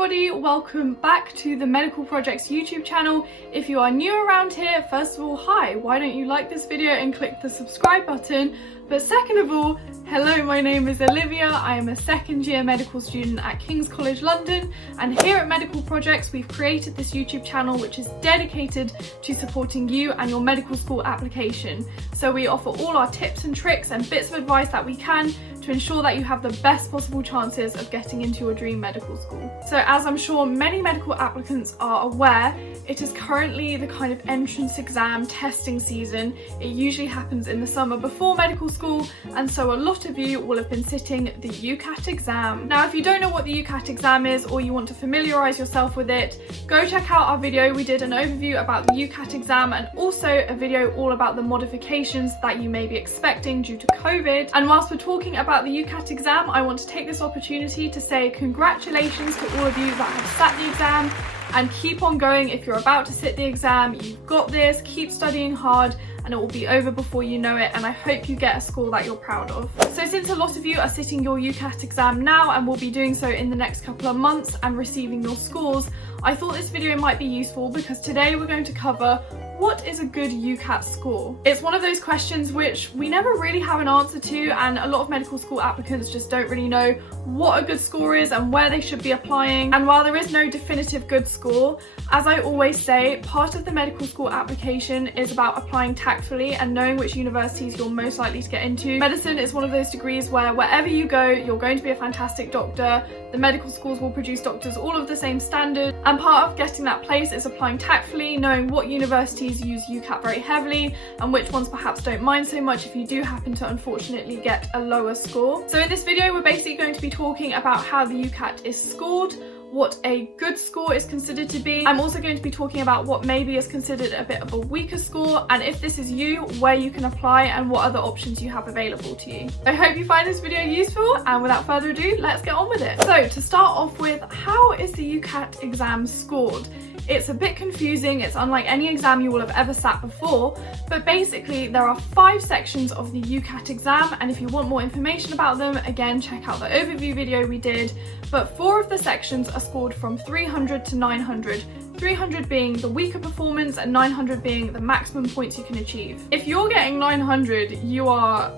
everybody, welcome back to the Medical Projects YouTube channel. If you are new around here, first of all, hi, why don't you like this video and click the subscribe button? But second of all, hello, my name is Olivia. I am a second year medical student at King's College London, and here at Medical Projects we've created this YouTube channel which is dedicated to supporting you and your medical school application. So we offer all our tips and tricks and bits of advice that we can to ensure that you have the best possible chances of getting into your dream medical school. So as I'm sure many medical applicants are aware, it is currently the kind of entrance exam testing season. It usually happens in the summer before medical school, and so a lot of you will have been sitting the UCAT exam. Now if you don't know what the UCAT exam is, or you want to familiarise yourself with it, go check out our video. We did an overview about the UCAT exam and also a video all about the modifications that you may be expecting due to COVID. And whilst we're talking about the UCAT exam, I want to take this opportunity to say congratulations to all of you that have sat the exam, and keep on going. If you're about to sit the exam, you've got this, keep studying hard, and it will be over before you know it, and I hope you get a score that you're proud of. So since a lot of you are sitting your UCAT exam now and will be doing so in the next couple of months and receiving your scores, I thought this video might be useful because today we're going to cover what is a good UCAT score? It's one of those questions which we never really have an answer to, and a lot of medical school applicants just don't really know what a good score is and where they should be applying. And while there is no definitive good score, as I always say, part of the medical school application is about applying tactfully and knowing which universities you're most likely to get into. Medicine is one of those degrees where wherever you go, you're going to be a fantastic doctor. The medical schools will produce doctors all of the same standard, and part of getting that place is applying tactfully, knowing what universities use UCAT very heavily and which ones perhaps don't mind so much if you do happen to unfortunately get a lower score. So in this video we're basically going to be talking about how the UCAT is scored, what a good score is considered to be. I'm also going to be talking about what maybe is considered a bit of a weaker score, and if this is you, where you can apply and what other options you have available to you. I hope you find this video useful, and without further ado, let's get on with it. So to start off with, how is the UCAT exam scored? It's a bit confusing. It's unlike any exam you will have ever sat before, but basically there are 5 sections of the UCAT exam, and if you want more information about them, again check out the overview video we did. But 4 of the sections are scored from 300 to 900, 300 being the weaker performance and 900 being the maximum points you can achieve. If you're getting 900, you are,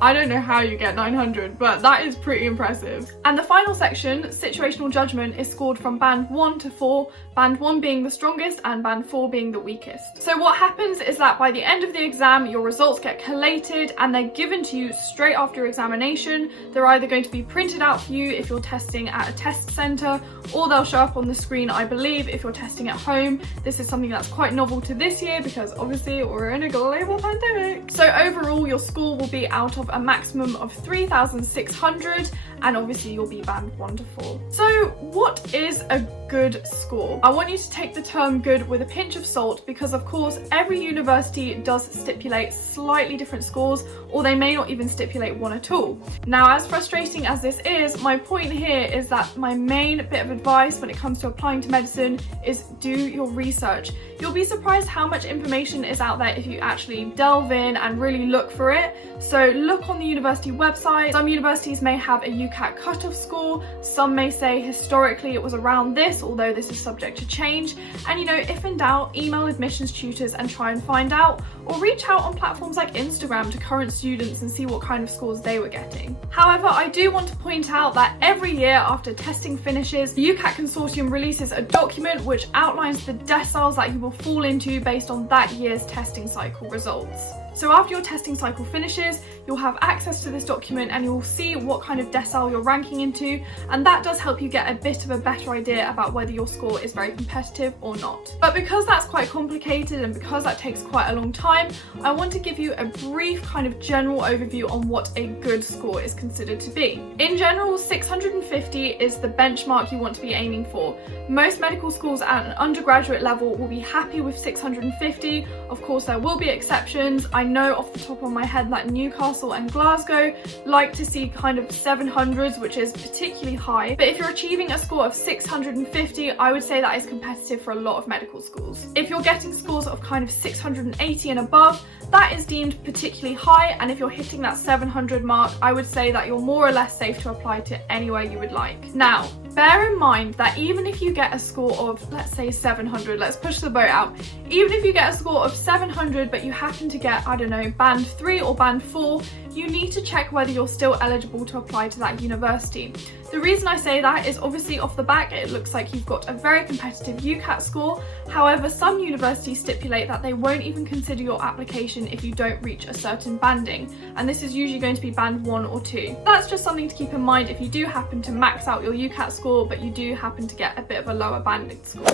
I don't know how you get 900, but that is pretty impressive. And the final section, situational judgment, is scored from band 1 to 4, band 1 being the strongest and band 4 being the weakest. So what happens is that by the end of the exam, your results get collated and they're given to you straight after your examination. They're either going to be printed out for you if you're testing at a test centre, or they'll show up on the screen, I believe, if you're testing at home. This is something that's quite novel to this year because obviously we're in a global pandemic. So overall, your score will be out of a maximum of 3,600, and obviously you'll be band 1 to 4. So what is a good score? I want you to take the term good with a pinch of salt because of course every university does stipulate slightly different scores, or they may not even stipulate one at all. Now, as frustrating as this is, my point here is that my main bit of advice when it comes to applying to medicine is do your research. You'll be surprised how much information is out there if you actually delve in and really look for it. So look on the university website. Some universities may have a UCAT cutoff score, some may say historically it was around this, although this is subject to change. And you know, if in doubt, email admissions tutors and try and find out, or reach out on platforms like Instagram to current students and see what kind of scores they were getting. However, I do want to point out that every year after testing finishes, the UCAT Consortium releases a document which outlines the deciles that you will fall into based on that year's testing cycle results. So after your testing cycle finishes, you'll have access to this document and you'll see what kind of decile you're ranking into, and that does help you get a bit of a better idea about whether your score is very competitive or not. But because that's quite complicated and because that takes quite a long time, I want to give you a brief kind of general overview on what a good score is considered to be. In general, 650 is the benchmark you want to be aiming for. Most medical schools at an undergraduate level will be happy with 650. Of course, there will be exceptions. I know off the top of my head that Newcastle and Glasgow like to see kind of 700s, which is particularly high. But if you're achieving a score of 650, I would say that is competitive for a lot of medical schools. If you're getting scores of kind of 680 and above, that is deemed particularly high, and if you're hitting that 700 mark, I would say that you're more or less safe to apply to anywhere you would like. Now, Bear in mind that even if you get a score of, let's say 700, let's push the boat out, even if you get a score of 700 but you happen to get, I don't know, band 3 or band 4, you need to check whether you're still eligible to apply to that university. The reason I say that is obviously off the back it looks like you've got a very competitive UCAT score. However, some universities stipulate that they won't even consider your application if you don't reach a certain banding, and this is usually going to be band 1 or 2. That's just something to keep in mind if you do happen to max out your UCAT score but you do happen to get a bit of a lower banding score.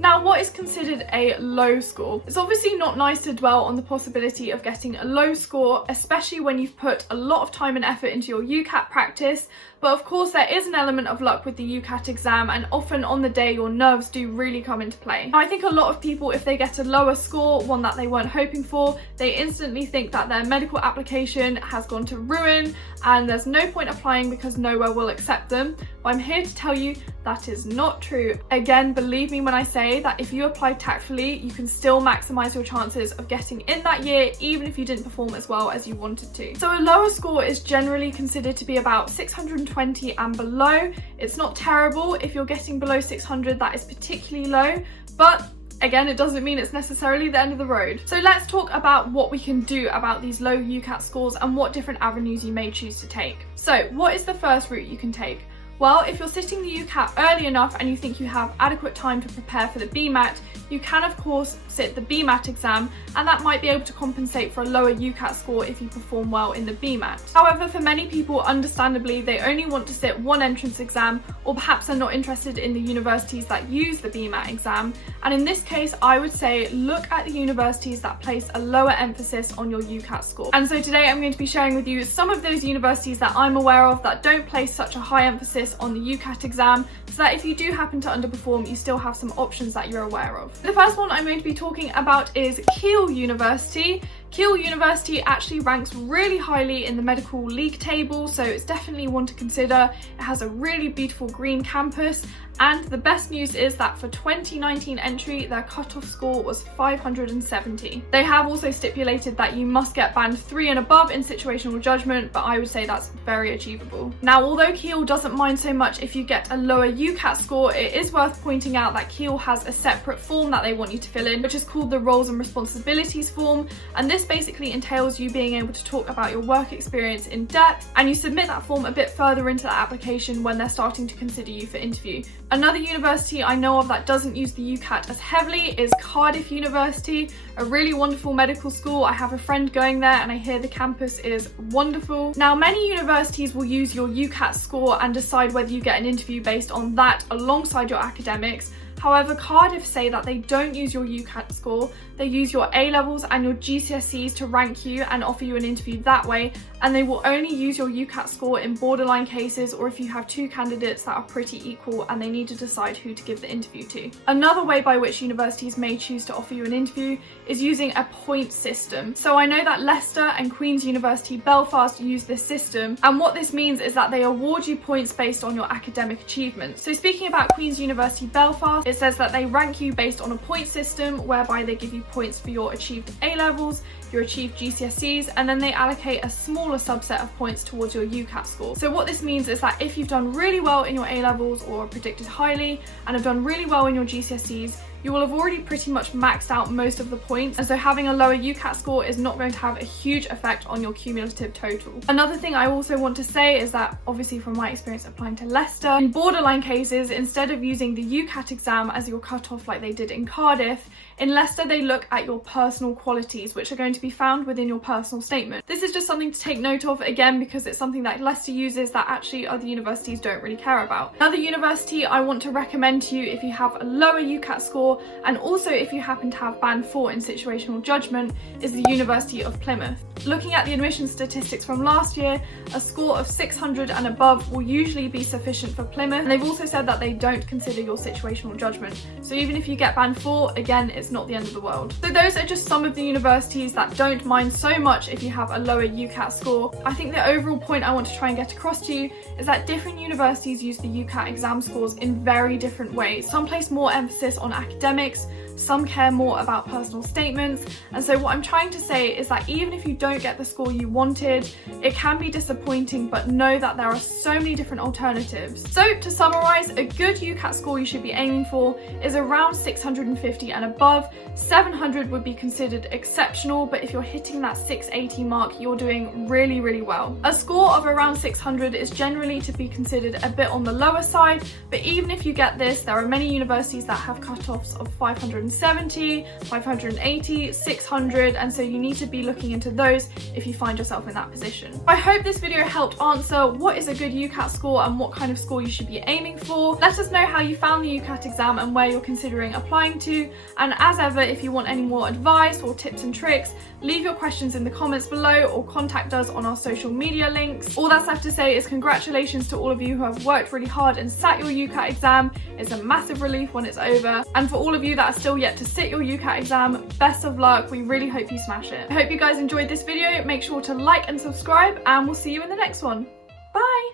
Now, what is considered a low score? It's obviously not nice to dwell on the possibility of getting a low score, especially when you've put a lot of time and effort into your UCAT practice, but of course there is an element of luck with the UCAT exam, and often on the day your nerves do really come into play. Now, I think a lot of people, if they get a lower score, one that they weren't hoping for, they instantly think that their medical application has gone to ruin and there's no point applying because nowhere will accept them. But I'm here to tell you that is not true. Again, believe me when I say that if you apply tactfully, you can still maximize your chances of getting in that year, even if you didn't perform as well as you wanted to. So a lower score is generally considered to be about 620 and below. It's not terrible. If you're getting below 600, that is particularly low, but again, it doesn't mean it's necessarily the end of the road. So let's talk about what we can do about these low UCAT scores and what different avenues you may choose to take. So what is the first route you can take? Well, if you're sitting the UCAT early enough and you think you have adequate time to prepare for the BMAT, you can of course sit the BMAT exam, and that might be able to compensate for a lower UCAT score if you perform well in the BMAT. However, for many people, understandably, they only want to sit one entrance exam, or perhaps are not interested in the universities that use the BMAT exam. And in this case, I would say look at the universities that place a lower emphasis on your UCAT score. And so today I'm going to be sharing with you some of those universities that I'm aware of that don't place such a high emphasis on the UCAT exam, so that if you do happen to underperform, you still have some options that you're aware of. The first one I'm going to be talking about is Keele University. Keele University actually ranks really highly in the medical league table, so it's definitely one to consider. It has a really beautiful green campus, and the best news is that for 2019 entry, their cutoff score was 570. They have also stipulated that you must get band 3 and above in situational judgment, but I would say that's very achievable. Now, although Keele doesn't mind so much if you get a lower UCAT score, it is worth pointing out that Keele has a separate form that they want you to fill in, which is called the Roles and Responsibilities form, and this basically entails you being able to talk about your work experience in depth, and you submit that form a bit further into the application when they're starting to consider you for interview. Another university I know of that doesn't use the UCAT as heavily is Cardiff University, a really wonderful medical school. I have a friend going there and I hear the campus is wonderful. Now, many universities will use your UCAT score and decide whether you get an interview based on that alongside your academics. However, Cardiff say that they don't use your UCAT score, they use your A-levels and your GCSEs to rank you and offer you an interview that way, and they will only use your UCAT score in borderline cases or if you have two candidates that are pretty equal and they need to decide who to give the interview to. Another way by which universities may choose to offer you an interview is using a point system. So I know that Leicester and Queen's University Belfast use this system, and what this means is that they award you points based on your academic achievements. So speaking about Queen's University Belfast, it says that they rank you based on a point system whereby they give you points for your achieved A-levels, your achieved GCSEs, and then they allocate a smaller subset of points towards your UCAT score. So what this means is that if you've done really well in your A-levels or predicted highly and have done really well in your GCSEs, you will have already pretty much maxed out most of the points, and so having a lower UCAT score is not going to have a huge effect on your cumulative total. Another thing I also want to say is that, obviously from my experience applying to Leicester, in borderline cases, instead of using the UCAT exam as your cutoff like they did in Cardiff, in Leicester they look at your personal qualities, which are going to be found within your personal statement. This is just something to take note of, again, because it's something that Leicester uses that actually other universities don't really care about. Another university I want to recommend to you if you have a lower UCAT score, and also if you happen to have band 4 in situational judgment, is the University of Plymouth. Looking at the admission statistics from last year, a score of 600 and above will usually be sufficient for Plymouth, and they've also said that they don't consider your situational judgment. So even if you get band 4, again, it's not the end of the world. So those are just some of the universities that don't mind so much if you have a lower UCAT score. I think the overall point I want to try and get across to you is that different universities use the UCAT exam scores in very different ways. Some place more emphasis on academics, some care more about personal statements. And so what I'm trying to say is that even if you don't get the score you wanted, it can be disappointing, but know that there are so many different alternatives. So to summarize, a good UCAT score you should be aiming for is around 650 and above. 700 would be considered exceptional, but if you're hitting that 680 mark, you're doing really, really well. A score of around 600 is generally to be considered a bit on the lower side, but even if you get this, there are many universities that have cutoffs of 570, 580, 600, and so you need to be looking into those if you find yourself in that position. I hope this video helped answer what is a good UCAT score and what kind of score you should be aiming for. Let us know how you found the UCAT exam and where you're considering applying to, and as ever, if you want any more advice or tips and tricks, leave your questions in the comments below or contact us on our social media links. All that's left to say is congratulations to all of you who have worked really hard and sat your UCAT exam. It's a massive relief when it's over. And for all of you that are still yet to sit your UCAT exam, best of luck. We really hope you smash it. I hope you guys enjoyed this video. Make sure to like and subscribe, and we'll see you in the next one. Bye!